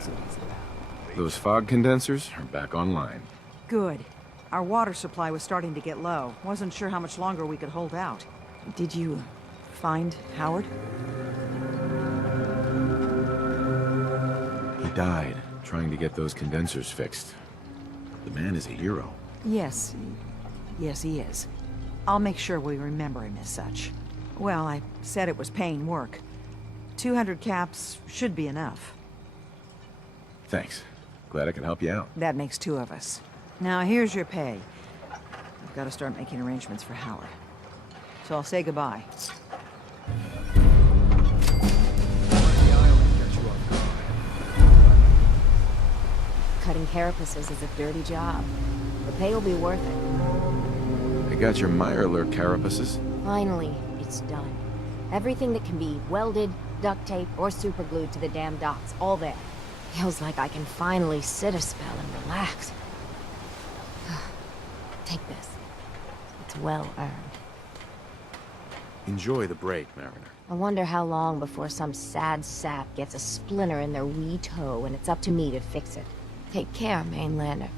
knows what he's about. Those fog condensers are back online. Good. Our water supply was starting to get low. Wasn't sure how much longer we could hold out. Did you find Howard? He died trying to get those condensers fixed. The man is a hero. Yes. Yes, he is. I'll make sure we remember him as such. Well, I said it was paying work. 200 caps should be enough. Thanks. Glad I can help you out. That makes 2 of us. Now, here's your pay. I've got to start making arrangements for Howard. So I'll say goodbye. Cutting carapaces is a dirty job. The pay will be worth it. I got your Mirelurk carapaces. Finally, it's done. Everything that can be welded, duct tape, or superglued to the damn docks, all there. Feels like I can finally sit a spell and relax. Take this. It's well earned. Enjoy the break, Mariner. I wonder how long before some sad sap gets a splinter in their wee toe and it's up to me to fix it. Take care, Mainlander.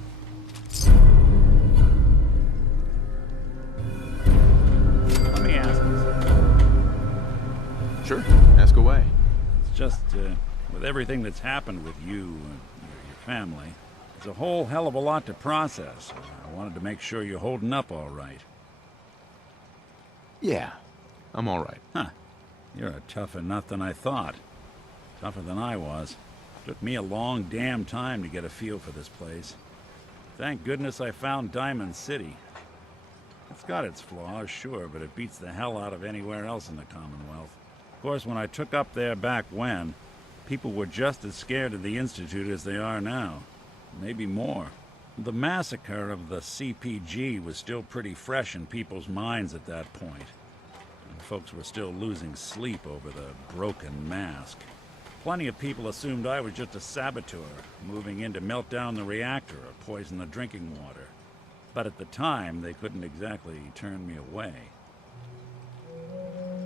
Let me ask you something. Sure, ask away. It's just, with everything that's happened with you and your family, it's a whole hell of a lot to process. I wanted to make sure you're holding up all right. Yeah, I'm all right. Huh. You're a tougher nut than I thought. Tougher than I was. Took me a long damn time to get a feel for this place. Thank goodness I found Diamond City. It's got its flaws, sure, but it beats the hell out of anywhere else in the Commonwealth. Of course, when I took up there back when, people were just as scared of the Institute as they are now. Maybe more. The massacre of the CPG was still pretty fresh in people's minds at that point. And folks were still losing sleep over the broken mask. Plenty of people assumed I was just a saboteur, moving in to melt down the reactor or poison the drinking water. But at the time, they couldn't exactly turn me away.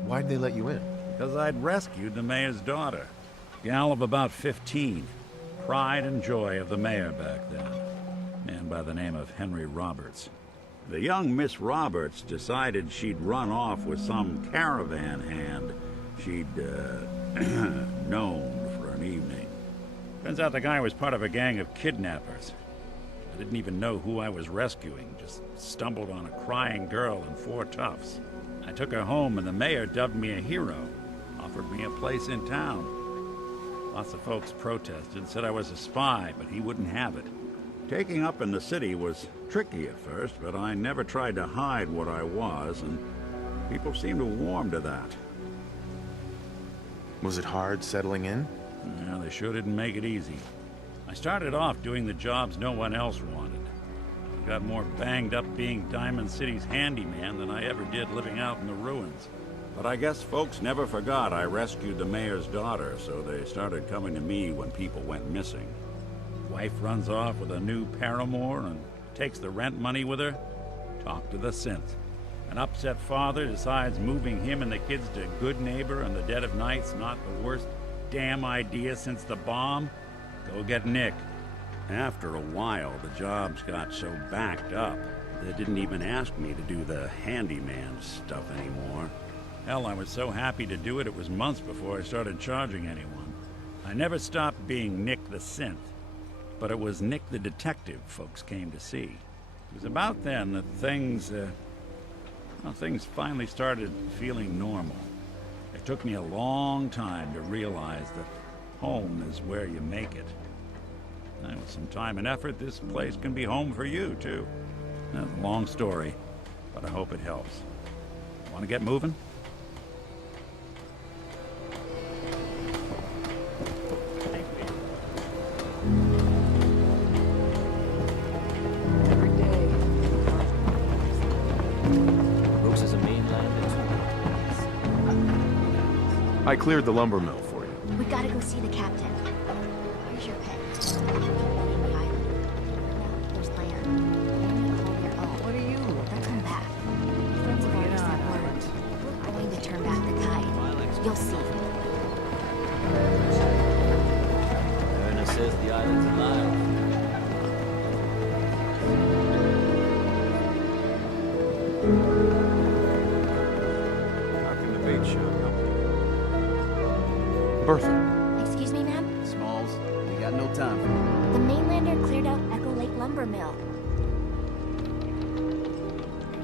Why'd they let you in? Because I'd rescued the mayor's daughter. Gal of about 15. Pride and joy of the mayor back then. Man by the name of Henry Roberts. The young Miss Roberts decided she'd run off with some caravan hand she'd, known for an evening. Turns out the guy was part of a gang of kidnappers. I didn't even know who I was rescuing, just stumbled on a crying girl and 4 toughs. I took her home and the mayor dubbed me a hero, offered me a place in town. Lots of folks protested, said I was a spy, but he wouldn't have it. Taking up in the city was tricky at first, but I never tried to hide what I was, and people seemed to warm to that. Was it hard settling in? Yeah, they sure didn't make it easy. I started off doing the jobs no one else wanted. I got more banged up being Diamond City's handyman than I ever did living out in the ruins. But I guess folks never forgot I rescued the mayor's daughter, so they started coming to me when people went missing. Wife runs off with a new paramour and takes the rent money with her. Talk to the synth. An upset father decides moving him and the kids to Good Neighbor in the dead of night's not the worst damn idea since the bomb. Go get Nick. After a while, the jobs got so backed up, they didn't even ask me to do the handyman stuff anymore. Hell, I was so happy to do it, it was months before I started charging anyone. I never stopped being Nick the synth, but it was Nick the detective folks came to see. It was about then that things finally started feeling normal. It took me a long time to realize that home is where you make it. And with some time and effort, this place can be home for you, too. That's a long story, but I hope it helps. Want to get moving? Every day. Brooks is a mainland. I cleared the lumber mill for you. We gotta go see the captain. Here's your pay. There's land. Hold your own. What are you? They'll come back. Friends of ours that weren't. We're going to turn back the tide. You'll see. Ernest says Bertha. Excuse me, ma'am? Smalls, we got no time for you. The Mainlander cleared out Echo Lake Lumber Mill.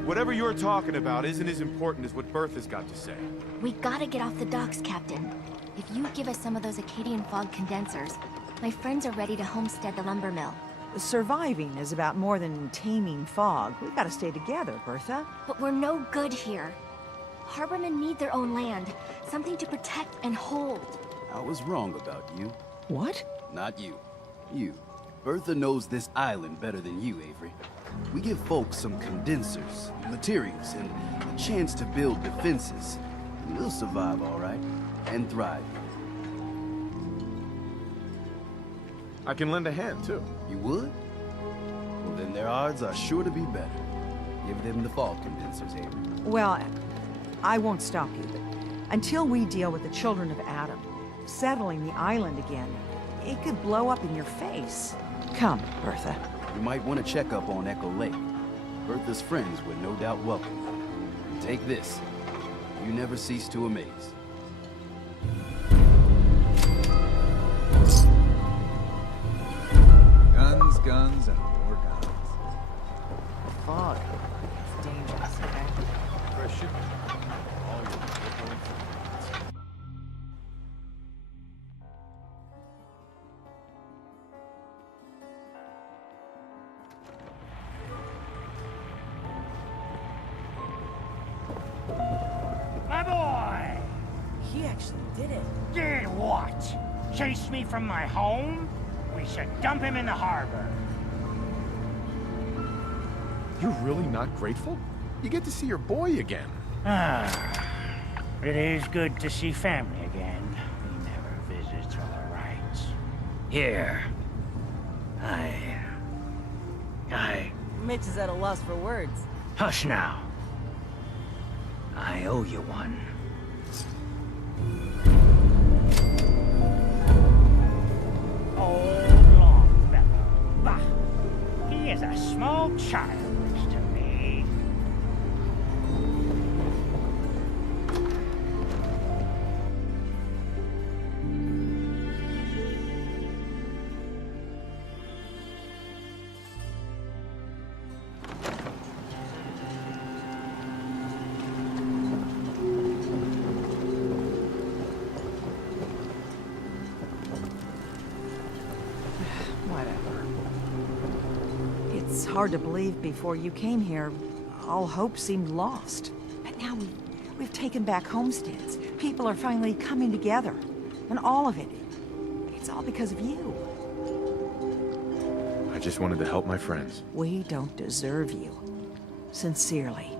Whatever you're talking about isn't as important as what Bertha's got to say. We gotta get off the docks, Captain. If you give us some of those Acadian fog condensers, my friends are ready to homestead the lumber mill. Surviving is about more than taming fog. We've got to stay together, Bertha. But we're no good here. Harbormen need their own land, something to protect and hold. I was wrong about you. What? Not you. You. Bertha knows this island better than you, Avery. We give folks some condensers, materials, and a chance to build defenses. And we'll survive, all right? And thrive. I can lend a hand, too. You would? Well, then their odds are sure to be better. Give them the fog condensers, Avery. Well, I won't stop you, but until we deal with the children of Adam, settling the island again, it could blow up in your face. Come, Bertha. You might want to check up on Echo Lake. Bertha's friends would no doubt welcome you. And take this. You never cease to amaze. Guns, guns, and more guns. Fog. It's dangerous, okay? Fresh shipment. All your vehicle information. My boy! He actually did it. Did what? Chase me from my home? We should dump him in the harbor. You're really not grateful? You get to see your boy again. Ah, it is good to see family again. He never visits for the rights. Here. Mitch is at a loss for words. Hush now. I owe you one. Old Longfellow. Bah! He is a small child to me. Whatever. It's hard to believe before you came here, all hope seemed lost. But now we've taken back homesteads. People are finally coming together. And all of it, it's all because of you. I just wanted to help my friends. We don't deserve you. Sincerely.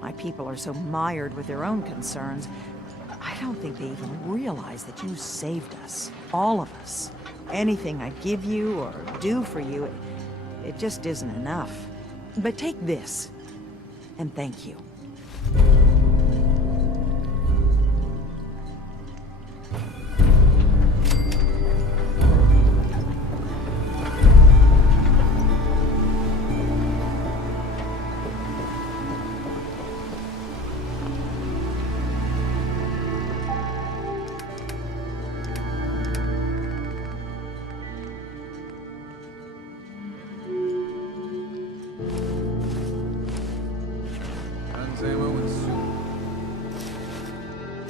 My people are so mired with their own concerns, I don't think they even realize that you saved us. All of us. Anything I give you or do for you, it just isn't enough. But take this, and thank you. Guns, ammo, and soup.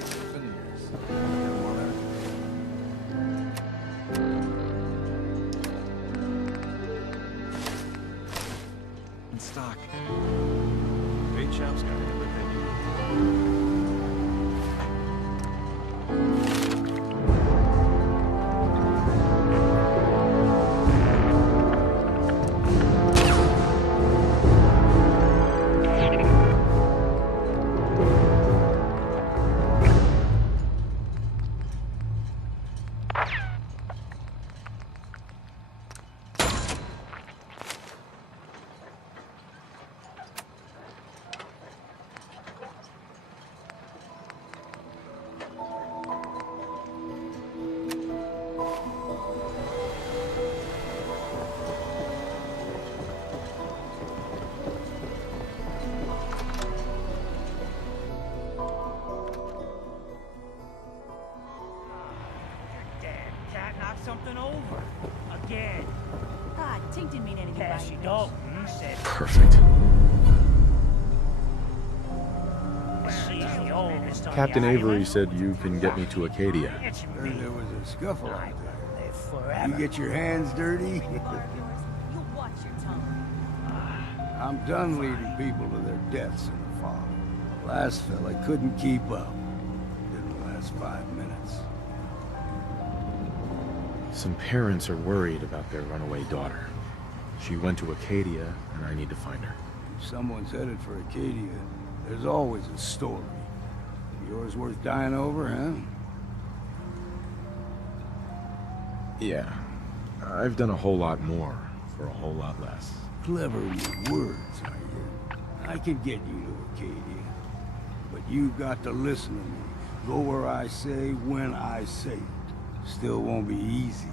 Souvenirs. Get more there? In stock. Bait shop's got everything. might knock something over. Again. God, Tink didn't mean anything by Cassie it. Dalton said Perfect. she's the oldest on Captain the Avery island. said you can get me to Acadia. It's Heard me. there was a scuffle I out there. will live You forever. get your hands dirty? You'll watch your tongue. I'm done leading people to their deaths in the fog. Last fella couldn't keep up. Didn't last 5 minutes. Some parents are worried about their runaway daughter. She went to Acadia, and I need to find her. If someone's headed for Acadia, there's always a story. Yours worth dying over, huh? Yeah. I've done a whole lot more for a whole lot less. Clever with words, are you? I could get you to Acadia. But you've got to listen to me. Go where I say, when I say it. Still won't be easy.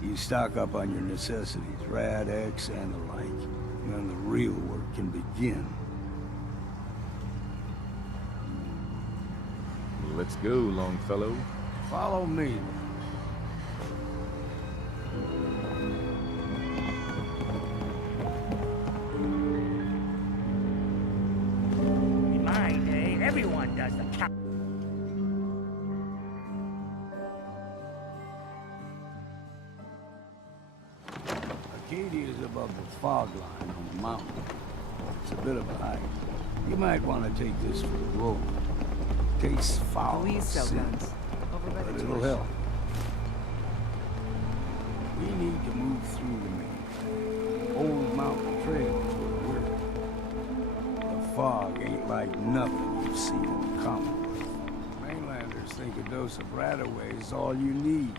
You stock up on your necessities, Rad, X, and the like. And then the real work can begin. Let's go, Longfellow. Follow me. In my day, everyone does the count. Acadia is above the fog line on the mountain. It's a bit of a hike. You might want to take this for the road. Tastes foul. Please sell sin, guns. Over by but the it'll tuition. help. We need to move through the Maine. Old mountain trail is where we're. The fog ain't like nothing you've seen in the Commonwealth. Mainlanders think a dose of Radaway is all you need.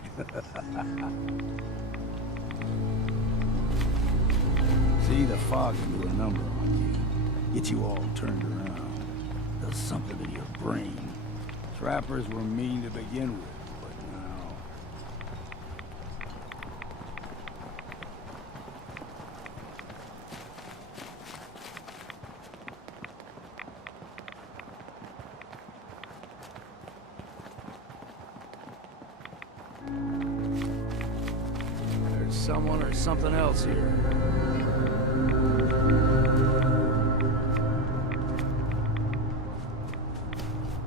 See, the fog can do a number on you. Get you all turned around. Does something to your brain. Trappers were mean to begin with, but now... There's someone or something else here.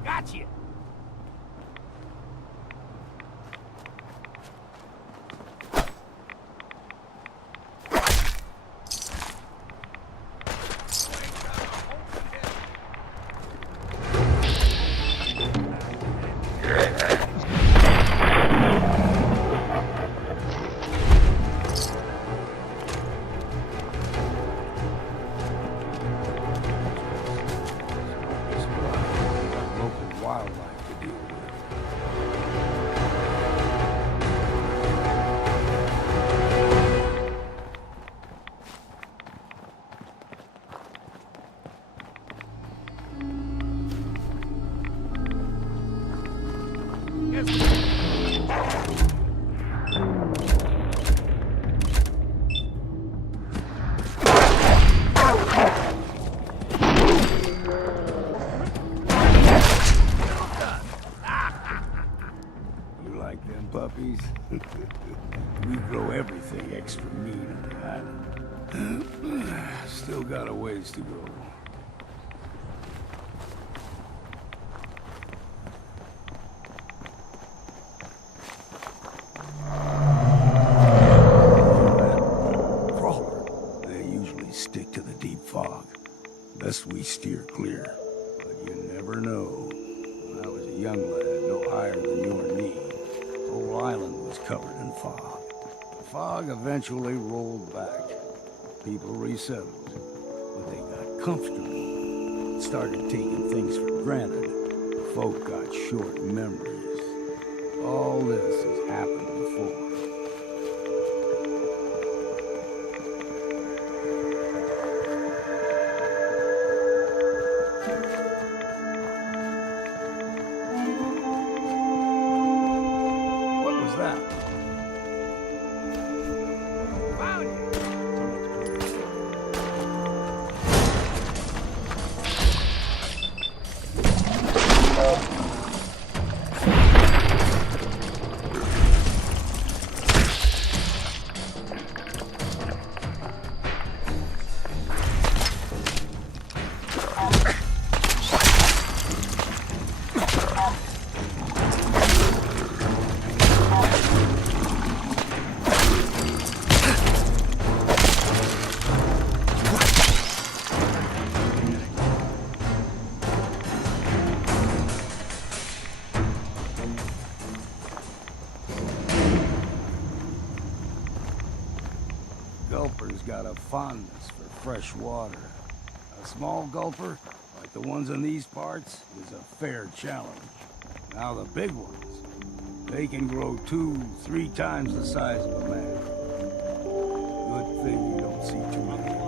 Got you. Local wildlife to deal with. You like them puppies? We grow everything extra mean on the island. Still got a ways to go. Crawler. They usually stick to the deep fog. Best we steer clear. But you never know. When I was a young lad, no higher than you or me, the whole island was covered in fog. The fog eventually rolled back. People resettled. But they got comfortable. Started taking things for granted. Folk got short memories. All this has happened before. What was that? gulper's got a fondness for fresh water. A small gulper, like the ones in these parts, is a fair challenge. Now the big ones, they can grow 2-3 times the size of a man. Good thing you don't see too many of them.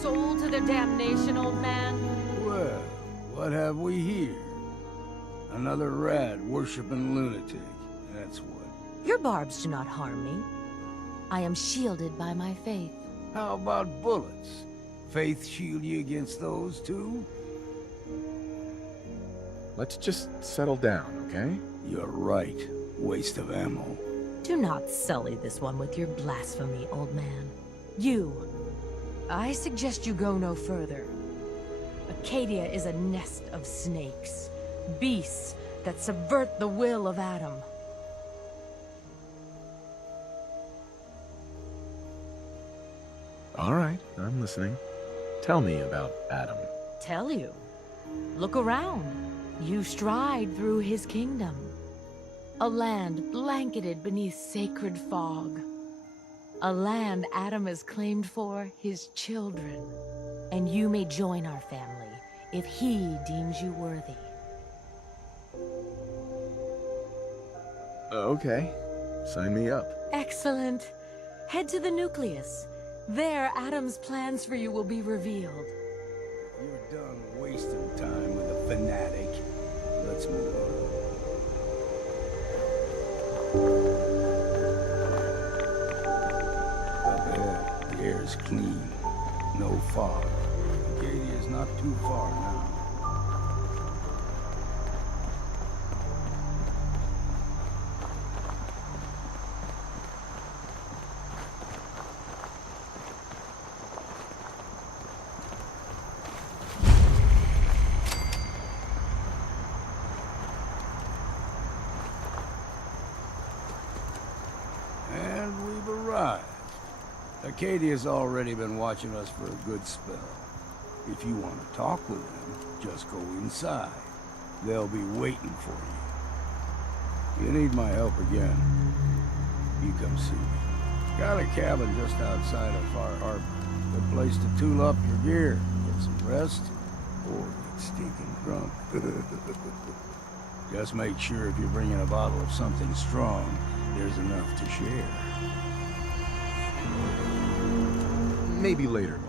Soul to their damnation, old man. Well, what have we here? Another rad-worshipping lunatic, that's what. Your barbs do not harm me. I am shielded by my faith. How about bullets? Faith shield you against those, too? Let's just settle down, okay? You're right. Waste of ammo. Do not sully this one with your blasphemy, old man. You. I suggest you go no further. Acadia is a nest of snakes. Beasts that subvert the will of Adam. All right, I'm listening. Tell me about Adam. Tell you. Look around. You stride through his kingdom. A land blanketed beneath sacred fog. A land Adam has claimed for his children. And you may join our family if he deems you worthy. Okay, sign me up. Excellent. Head to the nucleus. There, Adam's plans for you will be revealed. You're done wasting time with a fanatic. Let's move on. Up ahead, the air's clean. No fog. Acadia's not too far now. And we've arrived. Acadia's already been watching us for a good spell. If you want to talk with them, just go inside. They'll be waiting for you. You need my help again, you come see me. Got a cabin just outside of Far Harbor. Good place to tool up your gear, get some rest, or get stinking drunk. Just make sure if you're bringing a bottle of something strong, there's enough to share. Maybe later.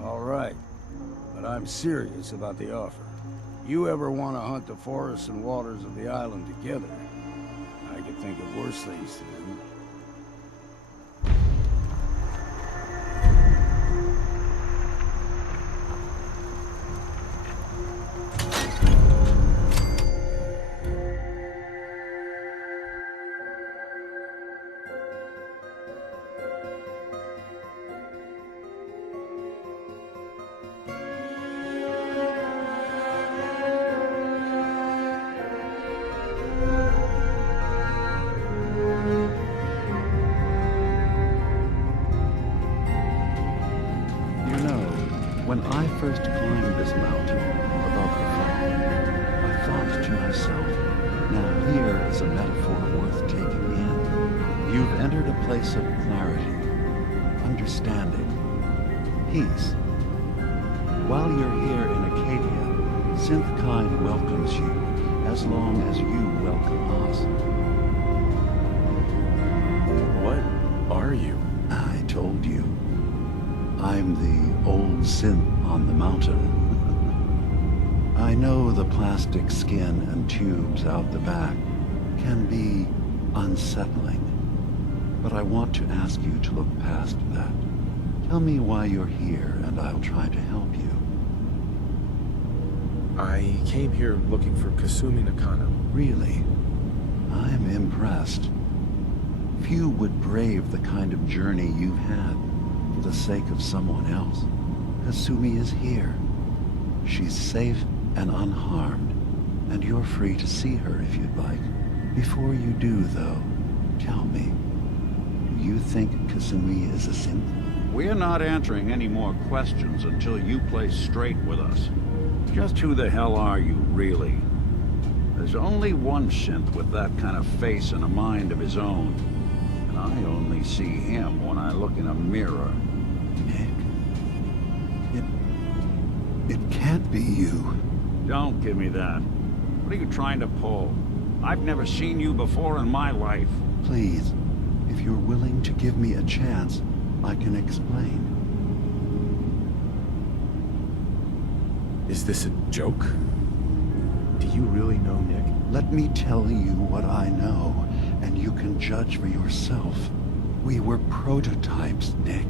All right, but I'm serious about the offer. You ever want to hunt the forests and waters of the island together, I could think of worse things to do. When I first climbed this mountain above the fire, I thought to myself, now here is a metaphor worth taking in. You've entered a place of clarity, understanding, peace. While you're here in Acadia, Synth-kind welcomes you as long as you welcome us. What are you? I told you. I'm the old synth on the mountain. I know the plastic skin and tubes out the back can be unsettling. But I want to ask you to look past that. Tell me why you're here, and I'll try to help you. I came here looking for Kasumi Nakano. Really? I'm impressed. Few would brave the kind of journey you've had for the sake of someone else. Kasumi is here. She's safe and unharmed, and you're free to see her if you'd like. Before you do, though, tell me, do you think Kasumi is a synth? We're not answering any more questions until you play straight with us. Just who the hell are you, really? There's only one synth with that kind of face and a mind of his own. And I only see him when I look in a mirror. Nick, it can't be you. Don't give me that. What are you trying to pull? I've never seen you before in my life. Please, if you're willing to give me a chance, I can explain. Is this a joke? Do you really know Nick? Let me tell you what I know, and you can judge for yourself. We were prototypes, Nick.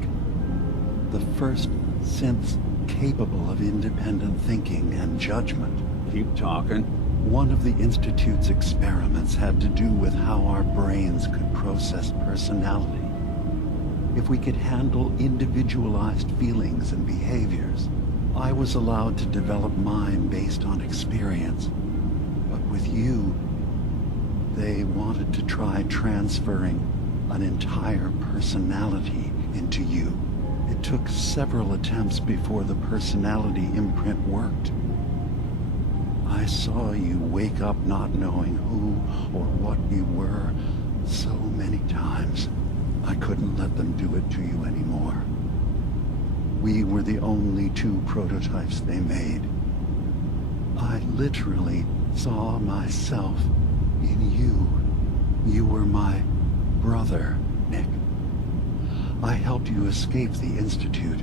The first synths capable of independent thinking and judgment. Keep talking. One of the Institute's experiments had to do with how our brains could process personality. If we could handle individualized feelings and behaviors, I was allowed to develop mine based on experience. But with you, they wanted to try transferring an entire personality into you. It took several attempts before the personality imprint worked. I saw you wake up not knowing who or what you were so many times. I couldn't let them do it to you anymore. We were the only two prototypes they made. I literally saw myself in you. You were my brother, Nick. I helped you escape the Institute.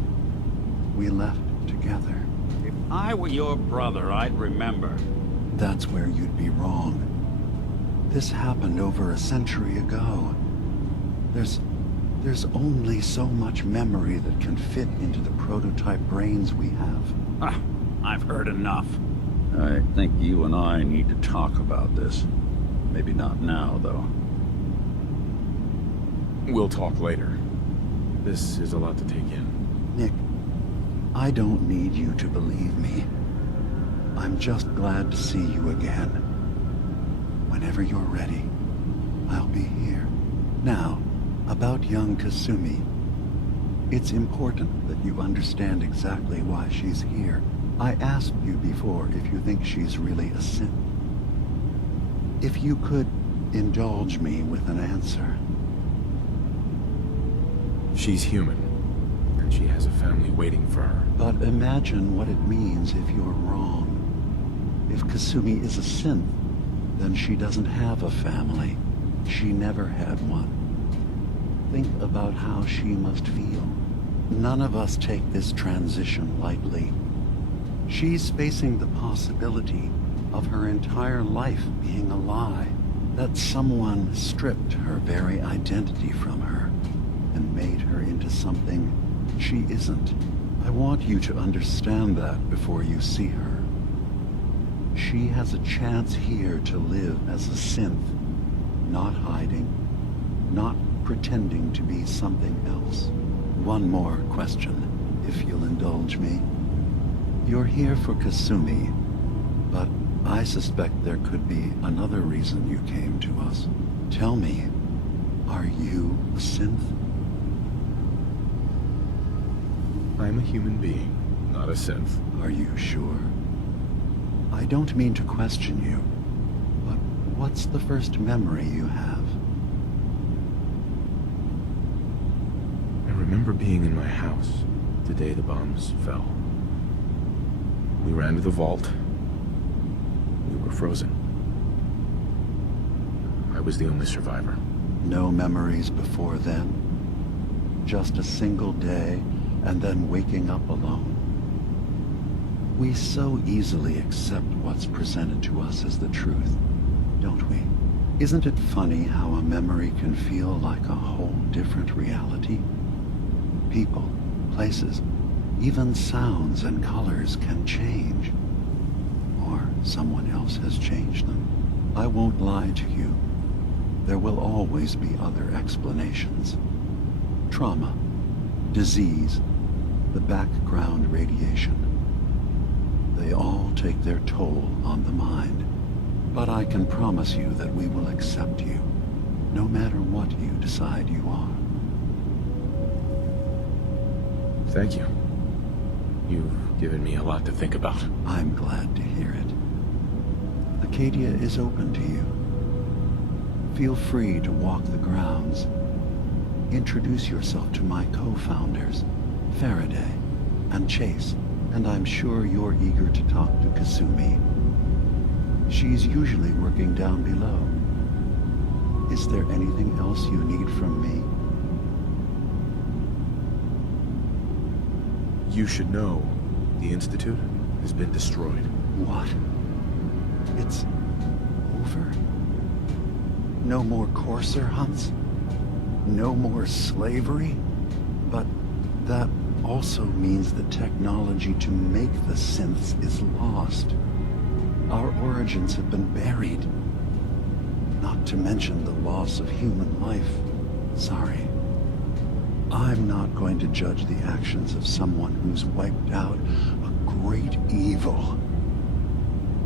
We left together. If I were your brother, I'd remember. That's where you'd be wrong. This happened over a century ago. There's only so much memory that can fit into the prototype brains we have. Ah, I've heard enough. I think you and I need to talk about this. Maybe not now, though. We'll talk later. This is a lot to take in. Nick, I don't need you to believe me. I'm just glad to see you again. Whenever you're ready, I'll be here. Now, about young Kasumi. It's important that you understand exactly why she's here. I asked you before if you think she's really a synth. If you could indulge me with an answer. She's human, and she has a family waiting for her. But imagine what it means if you're wrong. If Kasumi is a synth, then she doesn't have a family. She never had one. Think about how she must feel. None of us take this transition lightly. She's facing the possibility of her entire life being a lie, that someone stripped her very identity from her and made her into something she isn't. I want you to understand that before you see her. She has a chance here to live as a synth, not hiding, not pretending to be something else. One more question, if you'll indulge me. You're here for Kasumi, but I suspect there could be another reason you came to us. Tell me, are you a synth? I'm a human being, not a synth. Are you sure? I don't mean to question you, but what's the first memory you have? I remember being in my house the day the bombs fell. We ran to the vault. We were frozen. I was the only survivor. No memories before then? Just a single day, and then waking up alone? We so easily accept what's presented to us as the truth, don't we? Isn't it funny how a memory can feel like a whole different reality? People, places, even sounds and colors can change. Or someone else has changed them. I won't lie to you. There will always be other explanations. Trauma, disease, the background radiation. They all take their toll on the mind. But I can promise you that we will accept you, no matter what you decide you are. Thank you. You've given me a lot to think about. I'm glad to hear it. Acadia is open to you. Feel free to walk the grounds. Introduce yourself to my co-founders, Faraday and Chase, and I'm sure you're eager to talk to Kasumi. She's usually working down below. Is there anything else you need from me? You should know, the Institute has been destroyed. What? It's over? No more courser hunts? No more slavery? But that also means the technology to make the synths is lost. Our origins have been buried. Not to mention the loss of human life. Sorry. I'm not going to judge the actions of someone who's wiped out a great evil.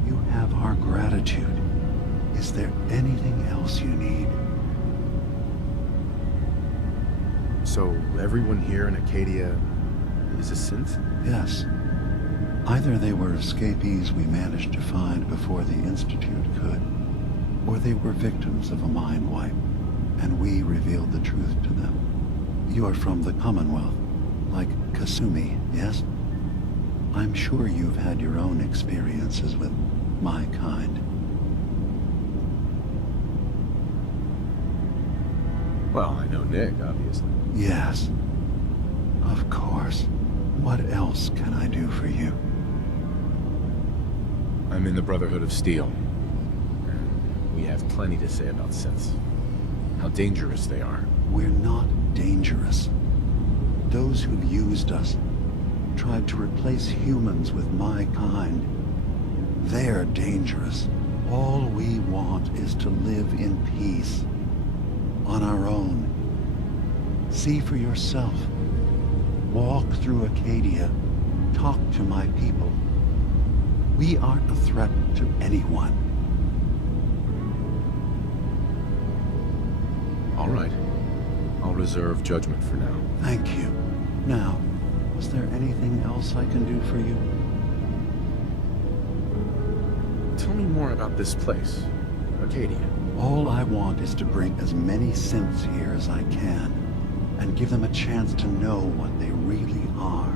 You have our gratitude. Is there anything else you need? So everyone here in Acadia is a synth? Yes. Either they were escapees we managed to find before the Institute could, or they were victims of a mind wipe, and we revealed the truth to them. You are from the Commonwealth, like Kasumi, yes? I'm sure you've had your own experiences with my kind. Well, I know Nick, obviously. Yes. Of course. What else can I do for you? I'm in the Brotherhood of Steel. We have plenty to say about synths. How dangerous they are. We're not dangerous. Those who've used us, tried to replace humans with my kind, they're dangerous. All we want is to live in peace. On our own. See for yourself. Walk through Acadia. Talk to my people. We aren't a threat to anyone. All right. I'll reserve judgment for now. Thank you. Now, is there anything else I can do for you? Tell me more about this place, Acadia. All I want is to bring as many synths here as I can, and give them a chance to know what they really are.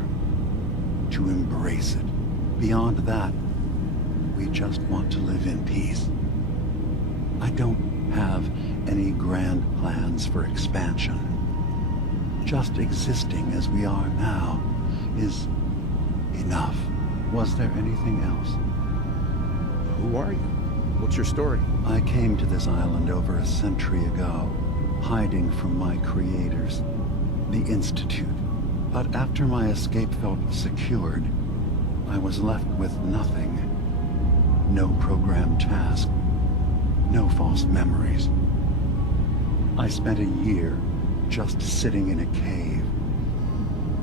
To embrace it. Beyond that, we just want to live in peace. I don't have any grand plans for expansion. Just existing as we are now is enough. Was there anything else? Who are you? What's your story? I came to this island over a century ago, hiding from my creators, the Institute. But after my escape felt secured, I was left with nothing. No programmed task. No false memories. I spent a year just sitting in a cave.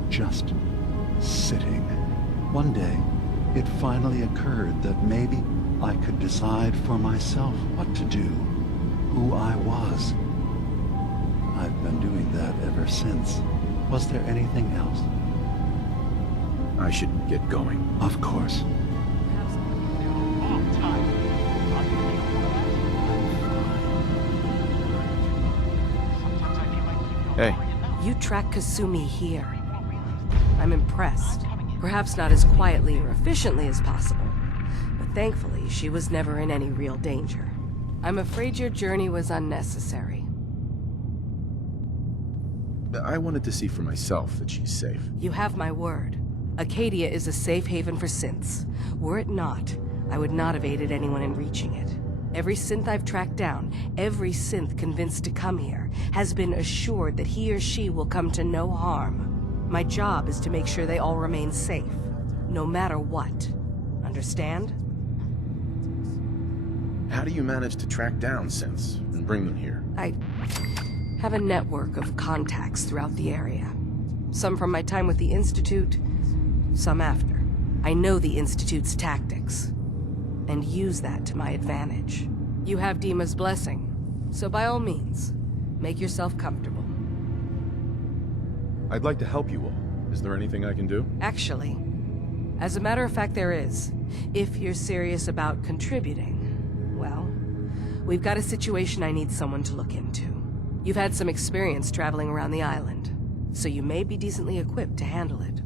Just sitting. One day, it finally occurred that maybe I could decide for myself what to do, who I was. I've been doing that ever since. Was there anything else? I should get going. Of course. Hey. You tracked Kasumi here. I'm impressed. Perhaps not as quietly or efficiently as possible, but thankfully she was never in any real danger. I'm afraid your journey was unnecessary. I wanted to see for myself that she's safe. You have my word. Acadia is a safe haven for synths. Were it not, I would not have aided anyone in reaching it. Every synth I've tracked down, every synth convinced to come here, has been assured that he or she will come to no harm. My job is to make sure they all remain safe, no matter what. Understand? How do you manage to track down synths and bring them here? I have a network of contacts throughout the area. Some from my time with the Institute, some after. I know the Institute's tactics, and use that to my advantage. You have DiMa's blessing, so by all means, make yourself comfortable. I'd like to help you all. Is there anything I can do? Actually, as a matter of fact, there is. If you're serious about contributing, well, we've got a situation I need someone to look into. You've had some experience traveling around the island, so you may be decently equipped to handle it.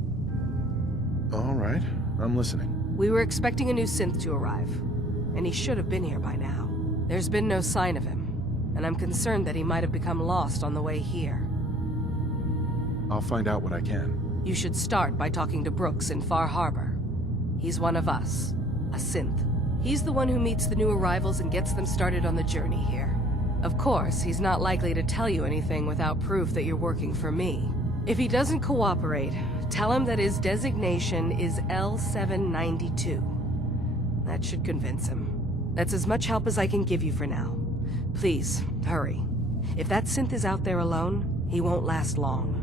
All right, I'm listening. We were expecting a new synth to arrive, and he should have been here by now. There's been no sign of him, and I'm concerned that he might have become lost on the way here. I'll find out what I can. You should start by talking to Brooks in Far Harbor. He's one of us, a synth. He's the one who meets the new arrivals and gets them started on the journey here. Of course, he's not likely to tell you anything without proof that you're working for me. If he doesn't cooperate, tell him that his designation is L792. That should convince him. That's as much help as I can give you for now. Please, hurry. If that synth is out there alone, he won't last long.